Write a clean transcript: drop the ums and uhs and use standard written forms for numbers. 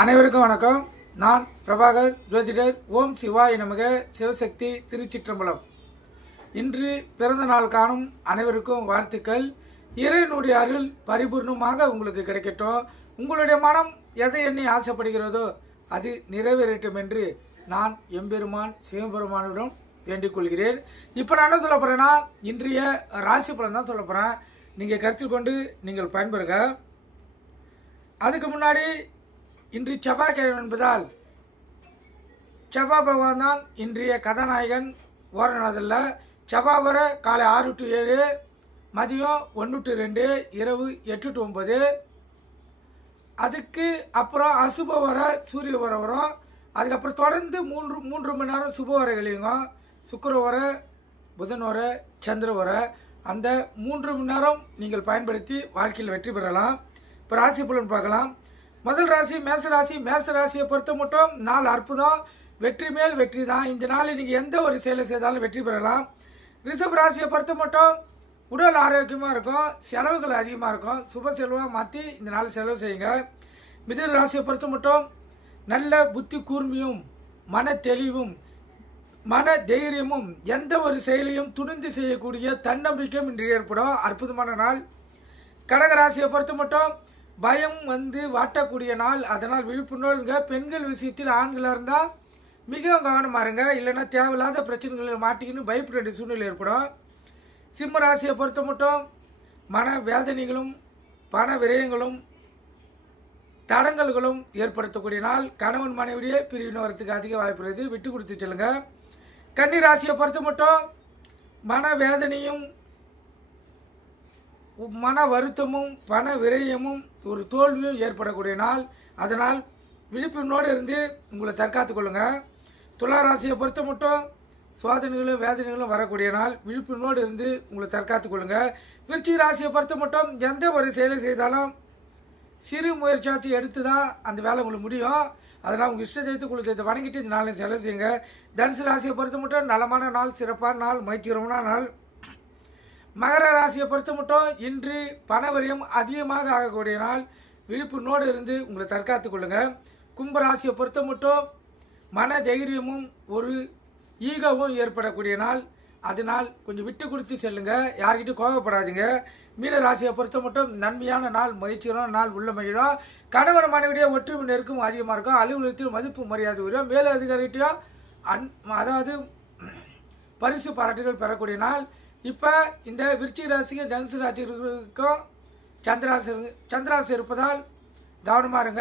அனைவருக்கும் வணக்கம். நான் பிரபாகர் ஜோதிடர். ஓம் சிவாய நமக. சிவசக்தி திருச்சிற்றம்பலம். இன்று பிறந்த நாள் காணும் அனைவருக்கும் வாழ்த்துக்கள். இறைவனுடைய அருள் பரிபூர்ணமாக உங்களுக்கு கிடைக்கட்டும். உங்களுடைய மனம் எதை எண்ணி ஆசைப்படுகிறதோ அது நிறைவேறட்டும் என்று நான் எம்பெருமான் சிவபெருமானிடம் வேண்டிக் கொள்கிறேன். இப்போ நான் என்ன சொல்ல போகிறேன்னா, இன்றைய ராசி பலன் தான் சொல்ல போகிறேன். நீங்கள் கருத்தில் கொண்டு நீங்கள் பயன்பெறுங்க. அதுக்கு முன்னாடி இன்று செவ்வாய்க்கிழமை என்பதால் செவ்வாய் பகவான் தான் இன்றைய கதாநாயகன். ஓரணதில்ல செவ்வாய் வர காலை 6 to 7, மதியம் 1 to 2, இரவு 8 to 9. அதுக்கு அப்புறம் அசுப வர சூரிய வர வரும். அதுக்கப்புறம் தொடர்ந்து மூன்று மணி நேரம் சுப வர கழியுங்க. சுக்கிர வர, புதன் வர, சந்திர வர. அந்த 3 மணி நேரம் நீங்கள் பயன்படுத்தி வாழ்க்கையில் வெற்றி பெறலாம். இப்போ ராசி பலன் பார்க்கலாம். முதல் ராசி மேசராசி. மேசராசியை பொறுத்த மட்டும் நாள் அற்புதம். வெற்றி மேல் வெற்றி தான். இந்த நாளில் நீங்கள் எந்த ஒரு செயலை செய்தாலும் வெற்றி பெறலாம். ரிஷப ராசியை பொறுத்த மட்டும் உடல் ஆரோக்கியமாக இருக்கும். செலவுகள் அதிகமாக இருக்கும். சுப செலவாக மாற்றி இந்த நாள் செலவு செய்யுங்க. மிதுன ராசியை பொறுத்த மட்டும் நல்ல புத்தி கூர்மையும் மன தெளிவும் மன தைரியமும் எந்த ஒரு செயலையும் துணிந்து செய்யக்கூடிய தன்னம்பிக்கையும் இன்று ஏற்படும். அற்புதமான நாள். கடகராசியை பொறுத்த மட்டும் பயம் வாட்டக்கூடிய நாள். அதனால் விழிப்புணர்வுங்க. பெண்கள் விஷயத்தில் ஆண்களாக இருந்தால் மிகவும் கவனமாக இருங்க. இல்லைன்னா தேவையில்லாத பிரச்சனைகளில் மாட்டிக்கின்னு பயப்பட வேண்டிய சூழ்நிலை ஏற்படும். சிம்ம ராசியை பொறுத்த மட்டும் மன வேதனைகளும் பண விரயங்களும் தடங்கல்களும் ஏற்படுத்தக்கூடிய நாள். கணவன் மனைவியே பிரிவினை வரத்துக்கு அதிக வாய்ப்பு இருக்குது. விட்டு கொடுத்து செல்லுங்க. கன்னி ராசியை பொறுத்த மட்டும் மன வேதனையும் மன வருத்தமும் பண விரயமும் ஒரு தோல்வியும் ஏற்படக்கூடிய நாள். அதனால் விழிப்புணர்வோடு இருந்து உங்களை தற்காத்து கொள்ளுங்க. துலா ராசியை பொறுத்த மட்டும் சோதனைகளும் வேதனைகளும் வரக்கூடிய நாள். விழிப்புணர்வோடு இருந்து உங்களை தற்காத்து கொள்ளுங்க. விருச்சிக ராசியை பொறுத்த மட்டும் எந்த ஒரு செயலை செய்தாலும் சிறு முயற்சியாச்சு எடுத்து தான் அந்த வேலை உங்களுக்கு முடியும். அதனால் உங்கள் இஷ்ட தெய்வத்தை குலதெய்வத்தை வணங்கிட்டு இந்த நாளை செலவு செய்யுங்க. தனுசு ராசியை பொறுத்த மட்டும் நலமான நாள், சிறப்பான நாள், மகிழ்ச்சிகரமான நாள். மகர ராசியை பொறுத்த மட்டும் இன்று பணவரியம் அதிகமாக ஆகக்கூடிய நாள். விழிப்புணர்வோடு இருந்து உங்களை தற்காத்து கொள்ளுங்க. கும்ப ராசியை பொறுத்த மட்டும் மன தைரியமும் ஒரு ஈகவும் ஏற்படக்கூடிய நாள். அதனால் கொஞ்சம் விட்டு கொடுத்து செல்லுங்க. யார்கிட்டும் கோபப்படாதீங்க. மீன ராசியை பொறுத்த மட்டும் நன்மையான நாள், மகிழ்ச்சியான நாள், உள்ள மகிழும். கணவன் மனைவிடைய ஒற்றுமை நெருக்கம் அதிகமாக இருக்கும். அலுவலகத்தில் மதிப்பு மரியாதை வரும். மேல அதிகாரிகிட்டையும் அதாவது பரிசு பாராட்டுகள் பெறக்கூடிய நாள். இப்போ இந்த விருச்சிக ராசிக்கு தனுசு ராசிக்கும் சந்திராசி இருப்பதால் கவனமாக இருங்க.